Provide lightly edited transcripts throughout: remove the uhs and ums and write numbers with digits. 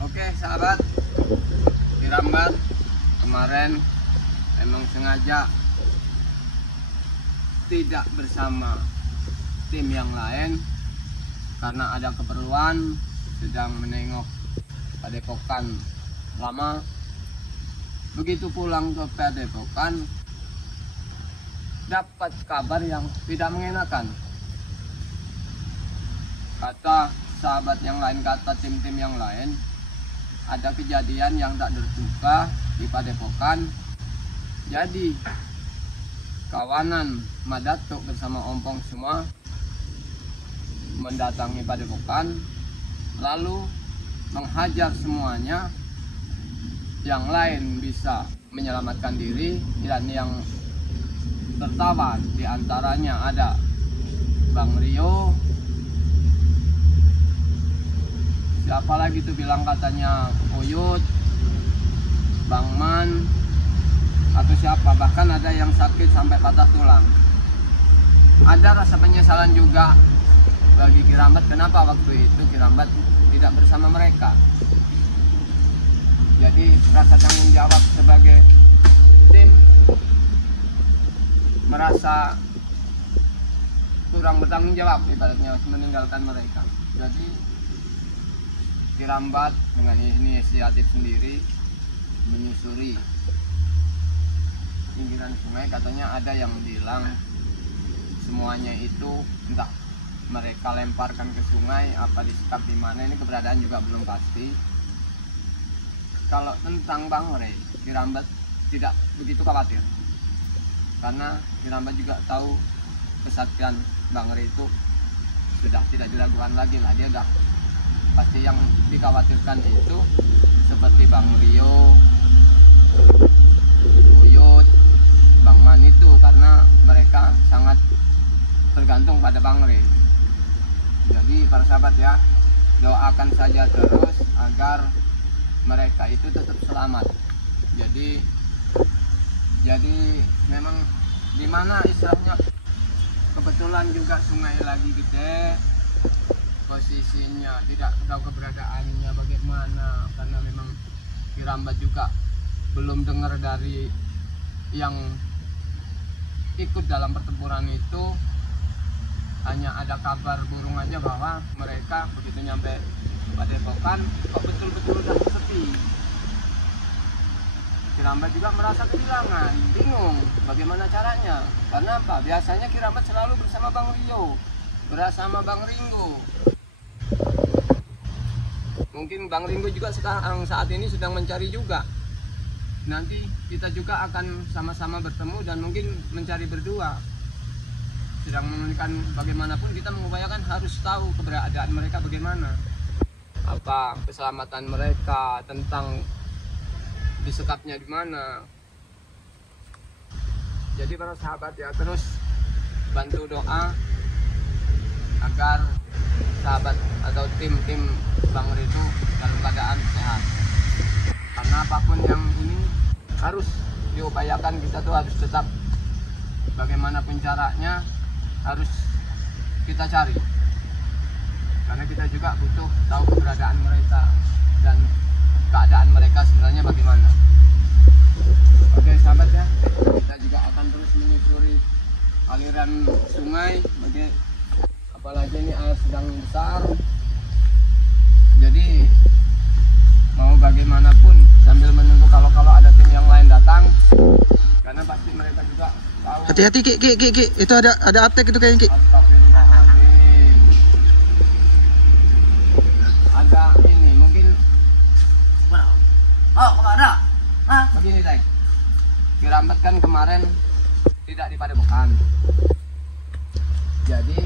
Oke sahabat, Kirambat kemarin emang sengaja tidak bersama tim yang lain karena ada keperluan, sedang menengok Padepokan lama. Begitu pulang ke Padepokan, dapat kabar yang tidak mengenakan. Kata sahabat yang lain, kata tim-tim yang lain, ada kejadian yang tak terduga di Padepokan. Jadi kawanan Madatuk bersama Ompong semua mendatangi Padepokan, lalu menghajar semuanya. Yang lain bisa menyelamatkan diri, dan yang tertawan diantaranya ada Bang Rio. Siapa lagi tuh bilang katanya Uyut, Bang Man, atau siapa, bahkan ada yang sakit sampai patah tulang. Ada rasa penyesalan juga bagi Kirambat, kenapa waktu itu Kirambat tidak bersama mereka. Jadi rasa tanggung jawab sebagai tim, merasa kurang bertanggung jawab ibaratnya meninggalkan mereka. Jadi Kirambat dengan inisiatif sendiri menyusuri pinggiran sungai. Katanya ada yang bilang semuanya itu entah mereka lemparkan ke sungai, apa disekap di mana, ini keberadaan juga belum pasti. Kalau tentang Bang Rey, Kirambat tidak begitu khawatir, karena Kirambat juga tahu kesaktian Bang Rey itu sudah tidak diragukan lagi lah. Dia udah pasti, yang dikhawatirkan itu seperti Bang Rio, Uyut, Bang Man itu, karena mereka sangat tergantung pada Bang Rey. Jadi para sahabat ya, doakan saja terus agar mereka itu tetap selamat. Jadi memang dimana istilahnya kebetulan juga sungai lagi gede, posisinya tidak tahu keberadaannya bagaimana, karena memang Kirambat juga belum dengar dari yang ikut dalam pertempuran itu. Hanya ada kabar burung aja bahwa mereka begitu nyampe Padepokan kok betul-betul udah sepi. Kirambat juga merasa kehilangan, bingung bagaimana caranya. Karena apa? Biasanya Kirambat selalu bersama Bang Rio, bersama Bang Ringo. Mungkin Bang Ringo juga sekarang saat ini sedang mencari juga. Nanti kita juga akan sama-sama bertemu dan mungkin mencari berdua. Sedang memikirkan bagaimanapun kita mengupayakan harus tahu keberadaan mereka bagaimana, apa keselamatan mereka, tentang disekapnya di mana. Jadi para sahabat ya, terus bantu doa agar sahabat atau tim-tim Bang Rey itu dalam keadaan sehat. Karena apapun yang ini harus diupayakan, kita tuh harus tetap bagaimanapun caranya harus kita cari, karena kita juga butuh tahu keberadaan mereka dan keadaan mereka sebenarnya bagaimana. Oke sahabat ya, kita juga akan terus menyusuri aliran sungai, apalagi ini air sedang besar. Jadi mau bagaimanapun sambil menunggu kalau ada tim yang lain datang, karena pasti mereka juga tahu. Hati-hati Ki, itu ada aptek itu kayaknya Ki. Astagfirullahaladzim. Ada ini mungkin. Oh, kok ada? Hah? Begini Teng, Kirambat kan kemarin tidak di Padepokan. Jadi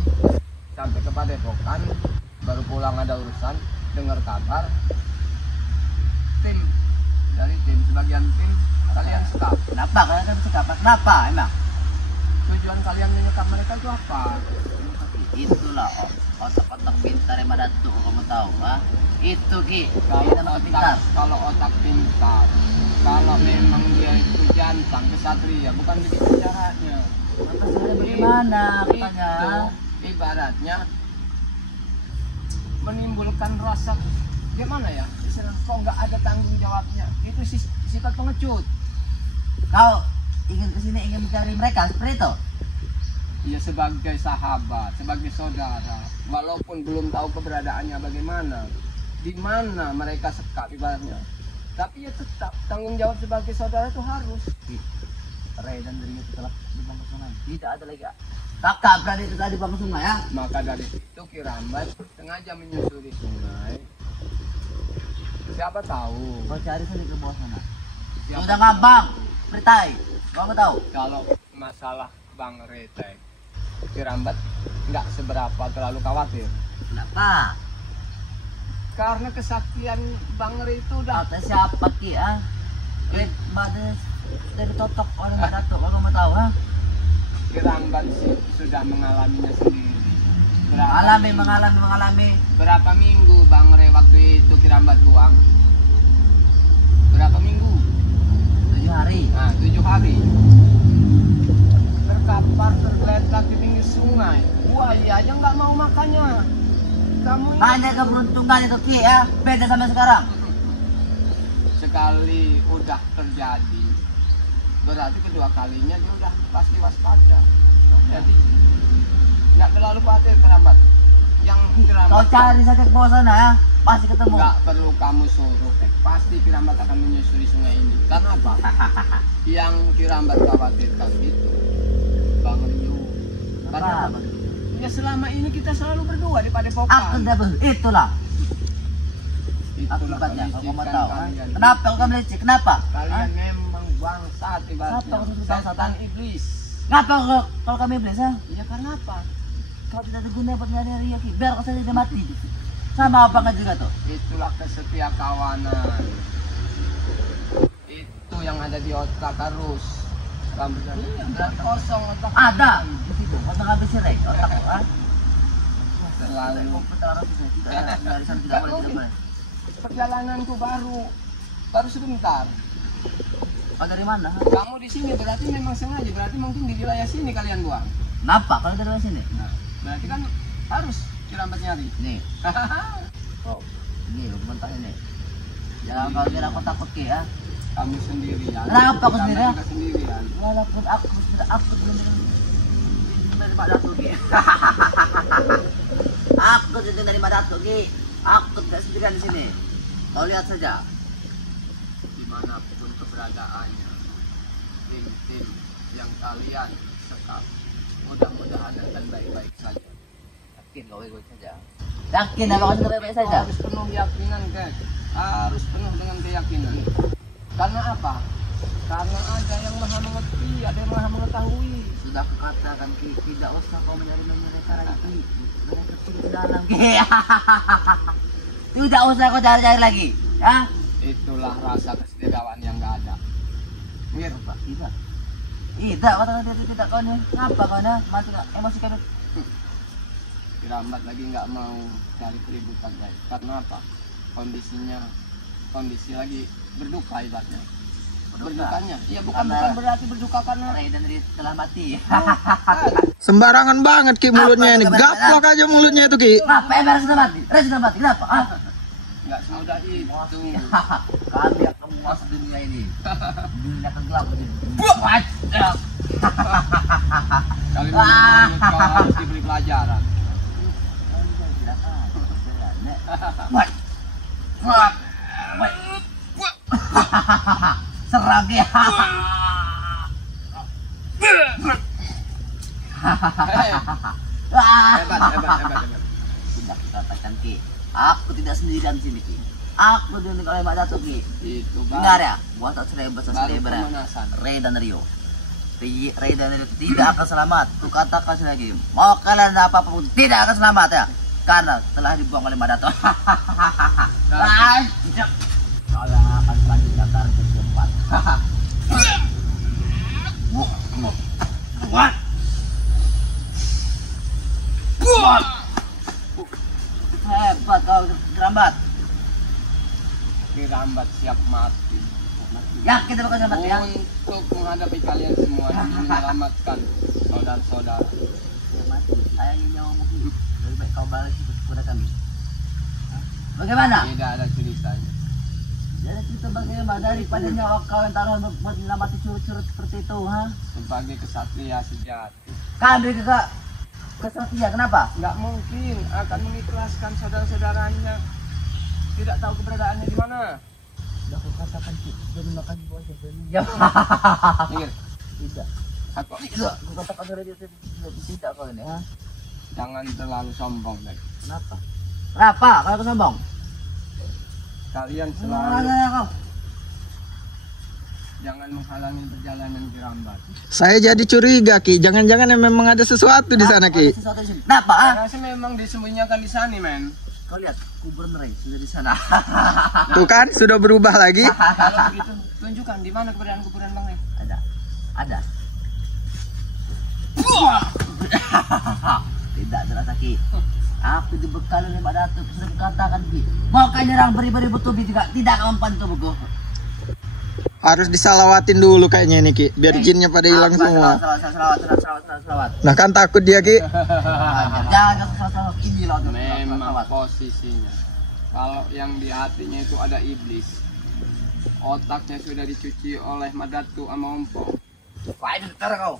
sampai ke Padepokan baru pulang, ada urusan, dengar kabar dari tim, sebagian tim kalian sekap. Kenapa kalian sekap? Kenapa emang? Tujuan kalian menyekap mereka itu apa? Itulah otak-otak pintar yang Madatuk, kamu tahu ah? Itu Ki, Kalau otak pintar, kalau memang dia itu jantan kesatria, bukan begitu caranya. Lantas caranya bagaimana katanya? Itu ibaratnya menimbulkan rasa gimana ya, kok nggak ada tanggung jawabnya. Itu sifat pengecut. Kau ingin kesini ingin mencari mereka seperti itu? Ya sebagai sahabat, sebagai saudara, walaupun belum tahu keberadaannya bagaimana, di mana mereka sekat ibaratnya. Tapi ya tetap tanggung jawab sebagai saudara itu harus. Ray dan Rio telah dibangun sungai. Tidak ada lagi. Kakak berada itu tadi bangun sungai ya. Maka dari itu Kirambat sengaja menyusuri sungai. Siapa tahu? Kau cari saja ke bawah sana. Siapa Udah tahu? ngabang, Pritai. Kau mau tahu? Kalau masalah Bang Retek, Kirambat nggak seberapa terlalu khawatir. Kenapa? Karena kesaktian Bang Re itu udah Kata siapa ki ah? Lihat badas dari totok orang nggak datuk. Kau mau tahu ah? Kirambat sih sudah mengalaminya sendiri. Mengalami. Berapa minggu Bang Re waktu itu Kirambat buang? Berapa minggu? 7 hari. Nah, 7 hari. Terkapar tergeletak di pinggir sungai. Buaya aja nggak mau makannya. Kamu Hanya keberuntungan itu ki ya. Beda sampai sekarang. sekali udah terjadi, berarti kedua kalinya dia udah pasti waspada. Jadi nggak terlalu khawatir Kirambat. Yang Kirambat Kau cari saja ke bawah sana ya. Pasti ketemu. nggak perlu kamu suruh, pasti Kirambat akan menyusuri sungai ini. Karena apa? Yang Kirambat khawatirkan itu Bang Rio. Karena Apa? ya selama ini kita selalu berdua di Aku Padepokan. tidak betul. Itulah. Itulah Akibatnya. Kau mau kelicikan tahu? kalian. Kenapa kau meleceh? Kenapa? Kalian memang bangsat ibaratnya. Siapa kau sebut bangsat, Setan ah? iblis. Kenapa kalau kami iblis ya? Ya karena apa? Kau tidak berguna buat nyari Rio ki. Biar kau saja dia mati. Sama apa nggak juga tuh? Itulah kesetia kawanan. Itu yang ada di otak harus. Rambutnya berarti kosong otak. Ada di situ. Otak habis sirai. Otak ah. Selalu. Komputer harus itu. Tidak. Dari sana tidak boleh. Tidak boleh. Perjalananku baru sebentar. Kau dari mana? Kamu di sini berarti memang sengaja, berarti mungkin di wilayah sini kalian buang. Kenapa? Kalau dari sini? Nah, berarti kan harus Kirambat nyari. Nih. Oh, ini lu mentah ini. Jangan kau kira aku takut ki ya. Kamu sendirian. Kenapa aku Kirambat sendirian? juga sendirian. Walaupun aku sudah aku belum dari Pak Datuk ki. Aku sudah dari Pak Datuk ki. Aku tidak sendirian di sini. Kau lihat saja. Dimanapun keberadaannya, tim-tim yang kalian sekap, mudah-mudahan akan baik-baik saja. Yakin kau baik saja. Yakin apa kau sudah baik saja? Harus penuh keyakinan, guys. Harus penuh dengan keyakinan. Karena apa? Karena ada yang maha mengerti, ada yang maha mengetahui. Sudah kukatakan ki, tidak usah kau mencari mereka lagi ki. Mereka sudah di dalam ki. Tidak usah kau cari-cari lagi. Ya? Itulah rasa kesetiaan yang gak ada. Mir, Pak, tidak. Tidak, katakan dia tidak kau nih. Kenapa kau nih? Masih emosi kau. Kirambat lagi nggak mau cari keributan, guys. Karena apa? Kondisi lagi berduka ibaratnya. Berdukanya? Iya, bukan berarti berduka karena Ray dan Rio telah mati. Sembarangan banget ki mulutnya ini. Gaplok aja mulutnya itu ki. Kenapa Ember sudah mati? Ray sudah mati. Kenapa? Ah? nggak semudah itu. Kami akan menguasai dunia ini. Dunia gelap ini. Buat. Kali menurut kau harus diberi pelajaran. Buat. Buat. Serang ya. Hebat. Tidak katakan ki. Aku tidak sendirian di sini ki. Aku diundang oleh Mbak Datuk ki. Itu Dengar ya, buat seribu baru ya. pemanasan. Ray dan Rio. Ray dan Rio tidak akan selamat. Ku katakan sekali lagi. Mau kalian apapun tidak akan selamat ya. Karena telah dibuang oleh Mbak Datuk. Kalian akan selanjutnya tarik ke tempat. Hebat kau Kirambat. Kirambat siap mati. Yakin bakal selamat ya? Untuk menghadapi kalian semua demi menyelamatkan saudara-saudara. Mati. Sayangnya nyawamu ki. Lebih baik kau balik kepada kami. Bagaimana? Tidak ada ceritanya. Jadi kita bagaimana daripada nyawa kau yang taruh buat menyelamatkan curut-curut seperti itu, ha? Sebagai kesatria sejati. Kan dari kesatria, kenapa? Nggak mungkin akan mengikhlaskan saudara-saudaranya. Tidak tahu keberadaannya di mana. Sudah aku katakan belum makan di bawah ya. Ingat, Tidak. aku Tidak, aku katakan dari dia tidak kau ini, ha? jangan terlalu sombong, Bek. Kenapa? Kenapa? Kalau aku sombong? Kalian Mana selalu kau? jangan menghalangi perjalanan Kirambat. Saya jadi curiga Ki, jangan-jangan memang ada sesuatu di sana Ki. Ada sesuatu di sini. Kenapa? Ah? Karena sih memang disembunyikan di sana, men. Kau lihat, kubur nerai sudah di sana. Tuh kan sudah berubah lagi. Kalau begitu, tunjukkan di mana keberadaan kuburan Bang Nek. Ada. Tidak terasa Ki. Aku dibekali oleh Pak Datuk sudah katakan Ki. Mau kau nyerang beri-beri betul juga tidak mempan tubuhku. Harus disalawatin dulu kayaknya ini Ki, biar jinnya pada hilang semua. Salawat. Nah kan takut dia Ki. Jangan salawat ini loh. Memang posisinya. Kalau yang di hatinya itu ada iblis. Otaknya sudah dicuci oleh Madatu sama Ompong. Wah ini bicara kau.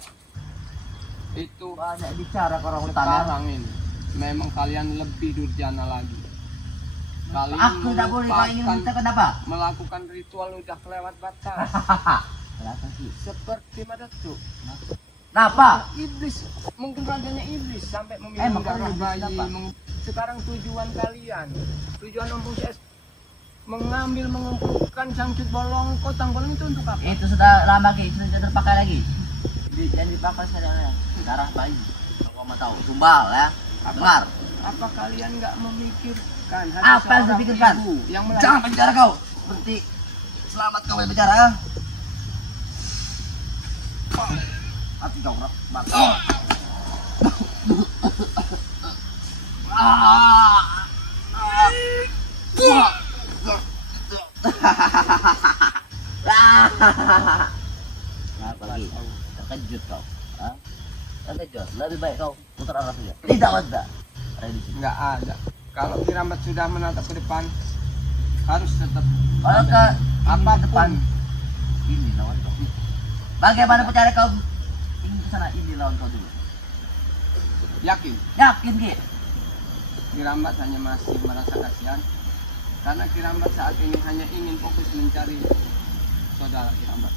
Itu Banyak bicara kau orang utama. sekarang ini. Memang kalian lebih durjana lagi. Kalian Aku tidak boleh kau ingin minta kenapa? melakukan ritual udah kelewat batas. Kenapa sih? Seperti Madatu. Kenapa? Iblis, mungkin rajanya iblis sampai Emang meminum kau darah iblis bayi. kenapa? Sekarang tujuan kalian, tujuan Ompong CS mengambil mengumpulkan cangcut bolong kotang bolong itu untuk apa? Itu sudah lama Ki, sudah tidak terpakai lagi. Yang dipakai sekarang ya, darah bayi. Kalau mau tahu, tumbal ya. Dengar. Apa kalian nggak memikirkan hati Apa yang seorang dipikirkan? ibu yang Jangan bicara kau. Seperti selamat kau berbicara. Hati kau mati. Apa lagi? Terkejut kau. Hah? Terkejut. Lebih baik kau putar arah saja. Tidak ada. Ada di sini. nggak ada. Kalau Kirambat sudah menatap ke depan, harus tetap Kalau ke apa depan depan. ini lawan kau. Bagaimana cara kau ingin ke sana ini lawan kau dulu? Yakin, Yakin Ki? Kirambat hanya masih merasa kasihan karena Kirambat saat ini hanya ingin fokus mencari saudara Kirambat.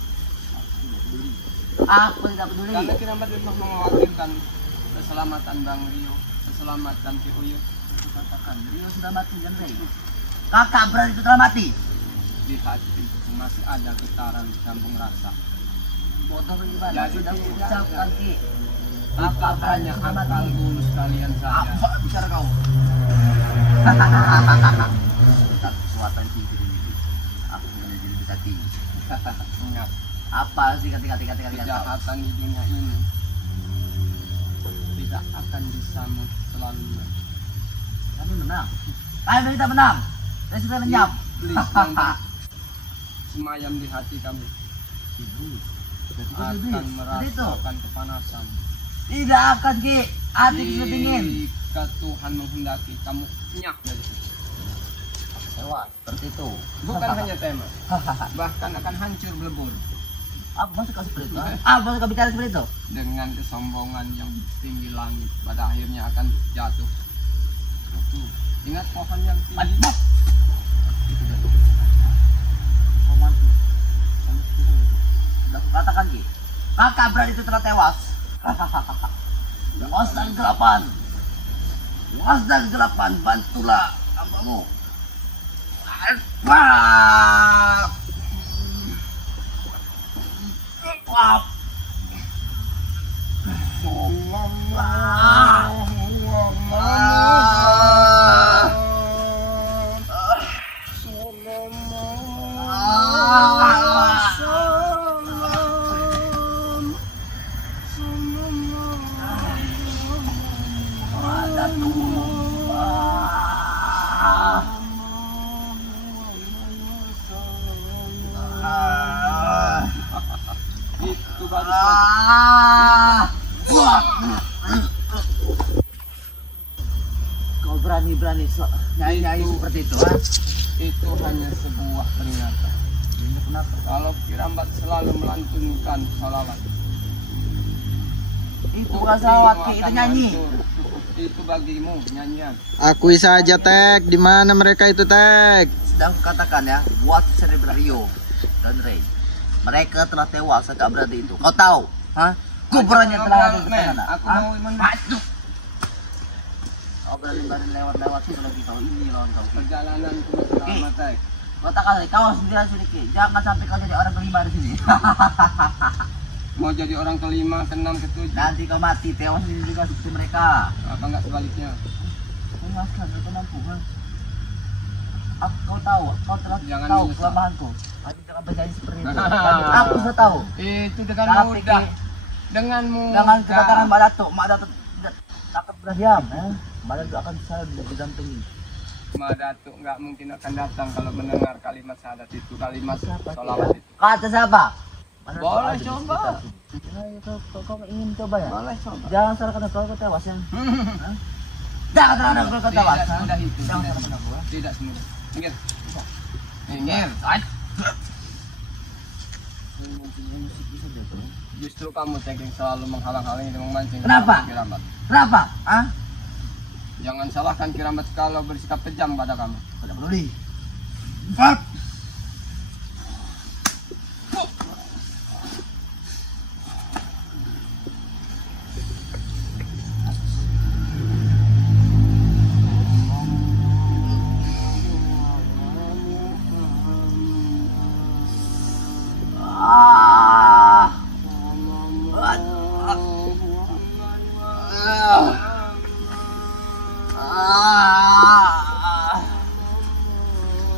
Aku tidak peduli. Karena Kirambat memang mengkhawatirkan keselamatan Bang Rio, keselamatan Ki Uyut. Katakan Rio sudah mati kan Rey? Kakak berani itu telah mati. Di hati masih ada getaran campur rasa. Bodoh bagaimana? Jadi Sudah tidak ucapkan Ki. Apa berani hanya sudah akal mati? bulus kalian saja? Apa bicara kau? Tak kesempatan cincin ini. Aku menjadi lebih hati. Ingat, Apa sih kata-kata kalian kau? kejahatan di dunia ini tidak akan bisa selamanya. Kami menang. Kami kita menang. Saya sudah lenyap. Iblis yang semayam di hati kamu akan Itu. merasakan kepanasan. Tidak akan Ki. Hati sudah dingin. Jika Tuhan menghendaki kamu nyak dari situ. Sewa seperti itu. Bukan hanya tema, bahkan akan hancur belebur Apa maksud kau seperti itu? Apa maksud kau bicara seperti itu? dengan kesombongan yang tinggi langit pada akhirnya akan jatuh. Tuh, ingat pohon yang tinggi. Mantap. Itu jatuh. Romantis. Sudah kukatakan Ki. Kakak berani itu telah tewas. Lemas dari kegelapan. Lemas dari kegelapan. Bantulah hambamu. Wah. Wah. Itu baru Kau duniai seperti itu, ha? Itu hanya sebuah peringatan. Kenapa? Kalau Kirambat selalu melantunkan salawat, Itu bukan salawat, Ki, itu akan nyanyi. hancur. Itu bagimu nyanyian. Akui saja Tek, di mana mereka itu Tek? Sedang katakan ya, buat Cerebral Rio dan Ray. Mereka telah tewas sejak berada itu. Kau tahu? Hah? Kuburannya telah ada di sana. Aku mau Masuk. Kau berani lewat-lewat sini lagi kau ini lawan kau. perjalanan ke selamat, Tek. Katakan kau sendiri sedikit. Jangan sampai kau jadi orang kelima di sini. Mau jadi orang kelima, keenam, ketujuh. Nanti kau mati tewas ini juga seperti mereka. Apa enggak sebaliknya? Kau masukkan kau mampu, kan? Kau tahu, kau telah Jangan tahu menyesal. kelemahanku. Aku jangan berjanji seperti itu. Aku sudah tahu. Itu dengan Tapi, mudah. Ki, Dengan mudah. dengan kedatangan Mbak Datuk tidak akan berdiam. Mbak Datuk akan selalu didampingi. Ma Datuk nggak mungkin akan datang kalau mendengar kalimat syahadat itu, kalimat sholawat itu. Kata siapa? Mbak Datuk Boleh ada di coba. sekitar. Ayo, kau ingin coba ya? Boleh coba. Jangan salahkan aku, kau tewas ya. Hah? Jangan salahkan aku, kau tewas. Tidak ha? semudah itu. Jangan Tidak salahkan aku. Ha? Tidak semudah. Minggir. Minggir. Justru kamu Tek yang selalu menghalang-halangi dan memancing. Kenapa? Kirambat. Kenapa? Hah? Jangan salahkan Kirambat kalau bersikap kejam pada kamu. Tidak peduli. Empat. Ah.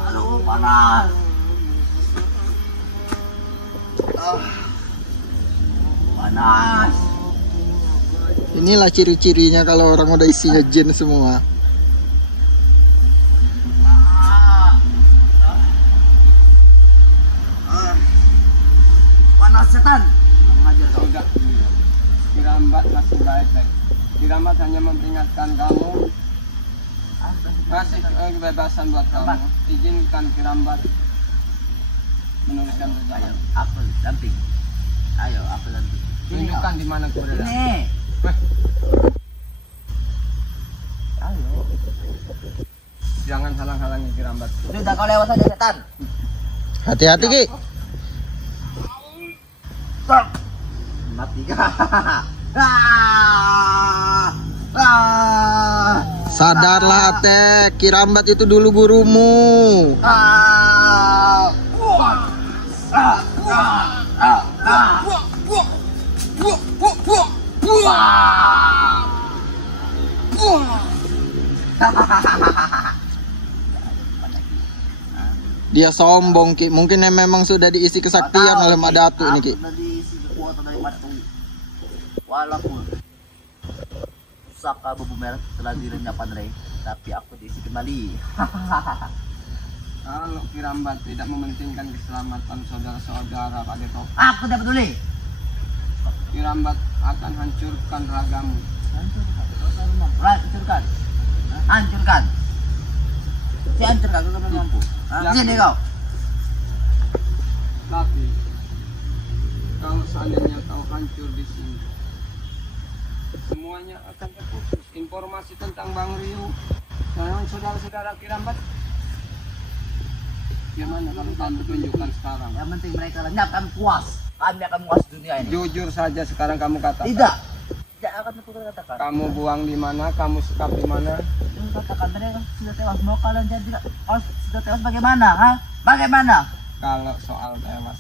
Aduh, panas. Panas. Inilah ciri-cirinya kalau orang udah isinya jin semua. Panas setan. Mengajar kau. Sudah. Kirambat masih baik-baik. Kirambat hanya memperingatkan kamu. Kasih kebebasan buat kamu. Izinkan Kirambat menuliskan Ayo, perjalanan. aku damping. Ayo, aku damping. Sini kau. Tunjukkan di mana keberadaan. Ini. Ayo. Jangan halang-halangi Kirambat. Sudah kau lewat saja setan. Hati-hati Ki. Mati kah? Ah! Sadarlah Tek, Kirambat itu dulu gurumu. Ah! Dia sombong Ki, mungkin memang sudah diisi kesaktian oleh Mbak Datuk nih Ki. Aku sudah diisi kekuatan dari Mbak Datuk. Walaupun pusaka bumbu merah telah direnyapkan Rey, tapi aku diisi kembali. Kalau Kirambat tidak mementingkan keselamatan saudara-saudara Pak Depo, Aku tidak peduli. Kirambat akan hancurkan ragamu. Hancurkan. Hancurkan. Si hancurkan, kau belum mampu. Ya. Sini kau. Tapi kalau seandainya kau hancur di sini, semuanya akan terputus. Informasi tentang Bang Rio dan saudara-saudara Kirambat, gimana kalau kamu tunjukkan sekarang? Yang penting mereka lenyap, kami puas. Kami akan puas dunia ini. Jujur saja sekarang kamu katakan. Tidak. Tidak akan aku katakan. Kamu buang di mana? Kamu sekap di mana? Katakan mereka sudah tewas. Mau kalian jadi tidak? Kalau sudah tewas bagaimana? Ha? Bagaimana? Kalau soal tewas,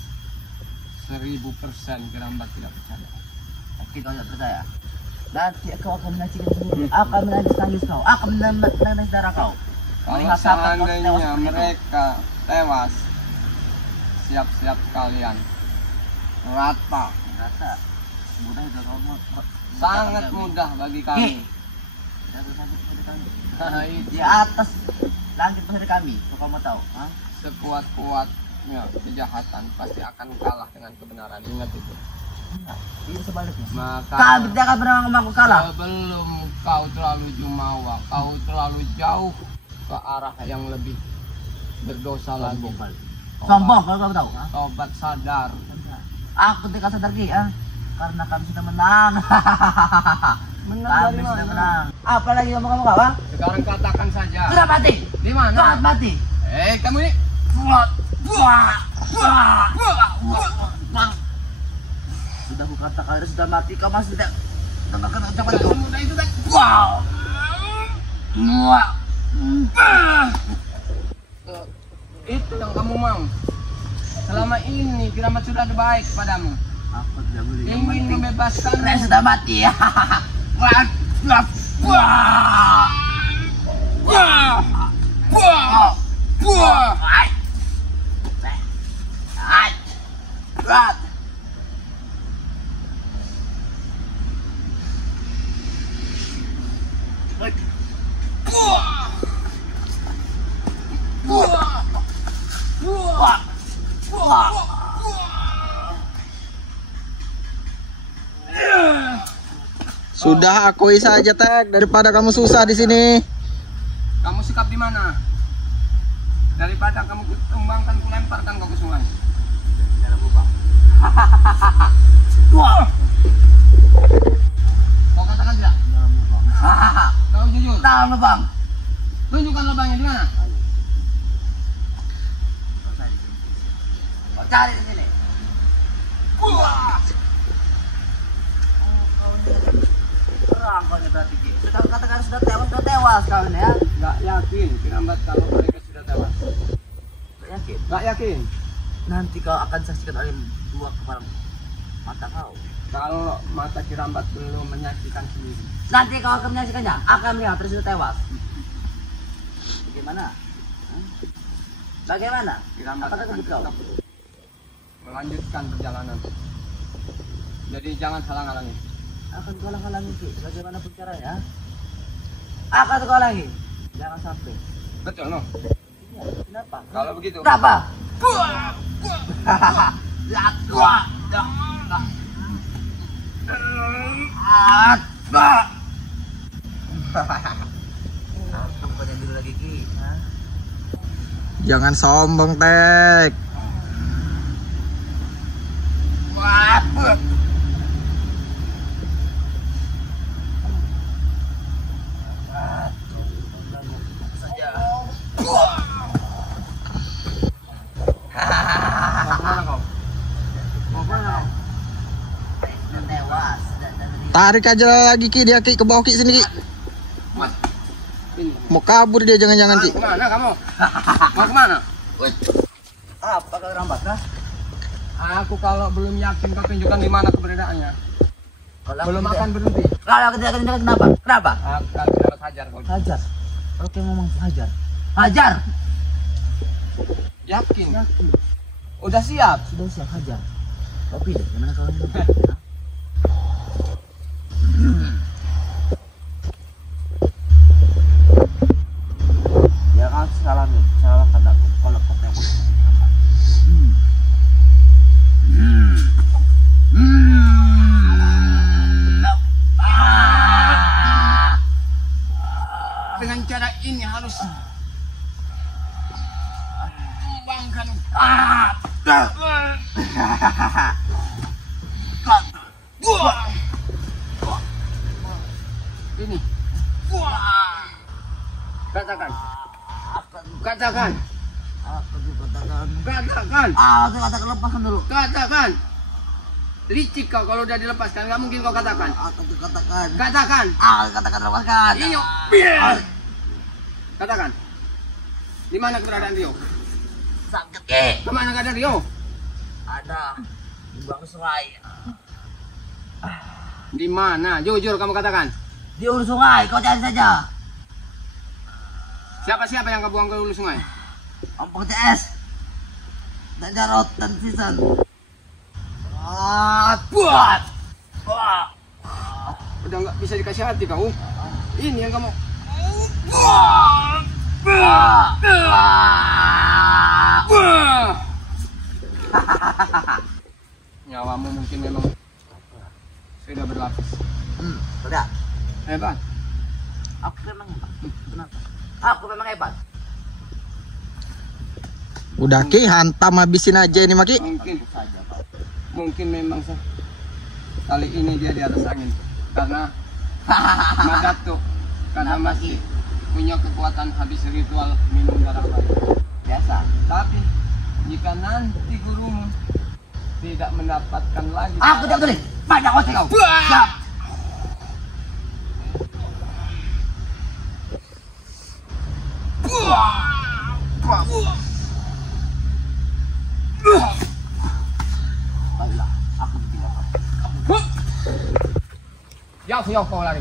1000% Kirambat tidak percaya. Oke, kau tidak percaya. Nanti kau akan menyaksikan sendiri. Akan menangis kau. Akan menangis darah kau. Kalau Melihat saat kau tewas seandainya seperti itu. mereka tewas, siap-siap kalian rata. Rata. Mudah itu kau mau. Sangat mudah bagi kami. Di atas langit besar kami. Kau mau tahu? Ha? Sekuat-kuatnya kejahatan pasti akan kalah dengan kebenaran. Ingat itu. Ini sebaliknya. Maka Kami tidak akan pernah mengaku kalah. sebelum kau terlalu jumawa, kau terlalu jauh ke arah yang lebih berdosa lagi. Sombong kalau kamu tahu. Tobat sadar. Aku ketika sadar Ki, karena kami sudah menang. Menang Kami dari sudah mana? menang. Apalagi kamu kawan? Sekarang katakan saja. Sudah mati. Di mana? Sudah mati. Kamu ini. Sudah aku katakan sudah mati, kau masih tidak dengarkan ucapan itu. Semudah itu tak. Wow. Itu yang kamu mau. Selama ini Kiramat sudah ada baik padamu. Aku tidak boleh yang Ingin penting. membebaskan. Saya sudah mati ya. Sudah akui saja Tek, daripada kamu susah di sini. Kamu sikap di mana? Daripada kamu tumbangkan, kulemparkan kau ke sungai. Kau katakan tidak? Kau jujur. Tahu lubang. Tunjukkan lubangnya di mana? Kau cari di sini. Perang kau ini berarti Ki. Sudah katakan sudah tewas kau ini ya. Gak yakin Kiramat kalau mereka sudah tewas. Gak yakin. Gak yakin. Nanti kau akan saksikan oleh dua kepala mata kau. Kalau mata Kiramat belum menyaksikan sendiri. Nanti kau akan menyaksikannya. Akan melihat terus sudah tewas. Bagaimana? Hah? Bagaimana? Kiramat Apakah akan kebut kau? tetap melanjutkan perjalanan. Jadi jangan halang-halangi. Akan kau halangi Ki. Bagaimanapun caranya. Akan kau halangi. Jangan sampai. Betul no? Iya. Kenapa? Kalau begitu. Kenapa? Aku bukan yang dulu lagi Ki. Hah? Jangan sombong Tek. Mau kemana kau? Mau kemana kau? Sudah tewas. Tarik aja lagi Ki, dia Ki, ke bawah Ki sini Ki. Ini. Mau kabur dia jangan-jangan Ki. Kemana kamu? Mau kemana? Apa kau rambat kah? Aku kalau belum yakin kau tunjukkan di mana keberadaannya. Kalau Belum aku akan tidak- berhenti. Kalau aku tidak akan tunjukkan, kenapa? Kenapa? Akan dapat hajar kau. Hajar. Oke ngomong hajar. Hajar. Yakin? Yakin. Udah siap? Sudah siap hajar. Kau pilih gimana kau ini? Ya kan salah nih, salah kata aku. Kalau kata aku. Dengan cara ini harus tumbangkan. Ini. Katakan. Katakan. Aku juga katakan. Katakan. Aku katakan lepaskan dulu. Katakan. Licik kau kalau udah dilepaskan, nggak mungkin kau katakan. Aku katakan. Katakan. Aku katakan lepaskan. Ini. Katakan. Di mana keberadaan Rio? Sakit Ki. Kemana keadaan Rio? Ada di bawah sungai. Di mana? Jujur kamu katakan. Di hulu sungai, kau cari saja. Siapa-siapa yang kau buang ke hulu sungai? Ompong CS. Dan Jarot dan Season. Buat. Udah nggak bisa dikasih hati kau. Ini yang kamu. Nyawamu mungkin memang sudah berlapis. Udah. Hebat. Aku memang kenapa? Aku memang hebat. Udah Ki, hantam habisin aja ini Maki. Mungkin Tentu saja, Pak. mungkin memang kali ini dia di atas angin karena Madat tuh karena Kenapa, masih Ki? punya kekuatan habis ritual minum darah bayi. Biasa. Tapi jika nanti gurumu tidak mendapatkan lagi Aku tidak boleh. Banyak otak kau. Siap. Baiklah, aku tinggal. Jauh kau lari.